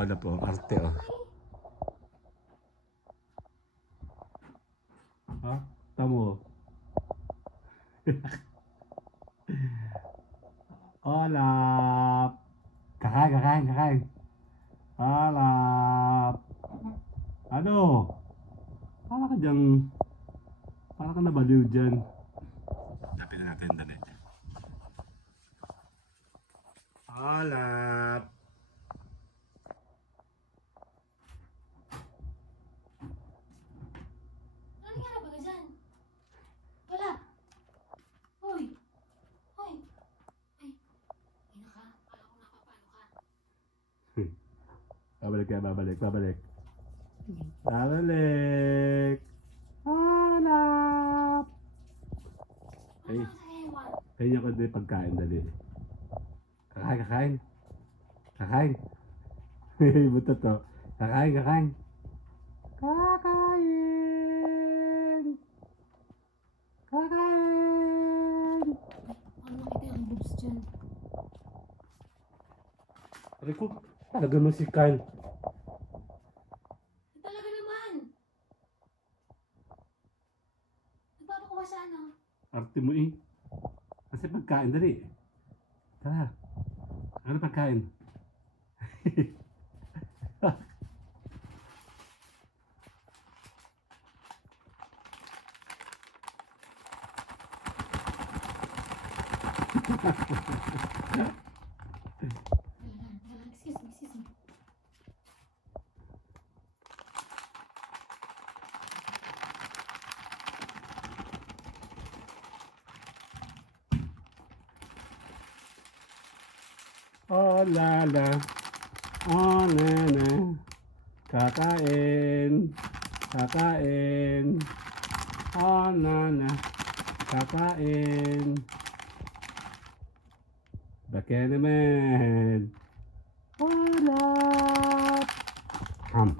lola po, arte oh. Ha? Tamo. Olap. Kakain. Olap. Ano? Para ka dyan. Para ka nabaliw dyan. Lapit na natin, dali. Olap. Ano nga ba dyan? Wala. Hoy. Hoy. Ay. Ay naka. Kala ko napapano ka. Babalik. Hanap! Ano Ay, ka sa ewan? kaya ko din pagkain, dali. Kakain. Buto to. Kakain. Kakain. Ano makita yung boobs dyan? Aray ko, talaga mo si Kyle. Talaga naman. Nagpapakuha sa ano? Arte mo eh. Kasi pagkain, dali. Tara. Ano pagkain? Excuse me. Oh lala. Oh nene. Kakain. Oh nana. Kakain. Bakit naman? What? Ham.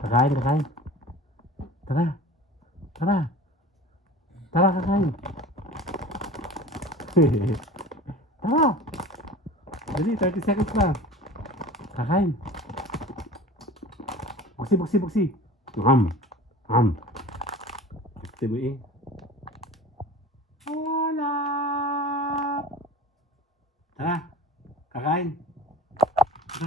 Kakain. Tara, kakain. Tara. Dali, 30 seconds pa. Kakain. Buksi. Gusto mo eh. Wala. Tara, kakain. Tara.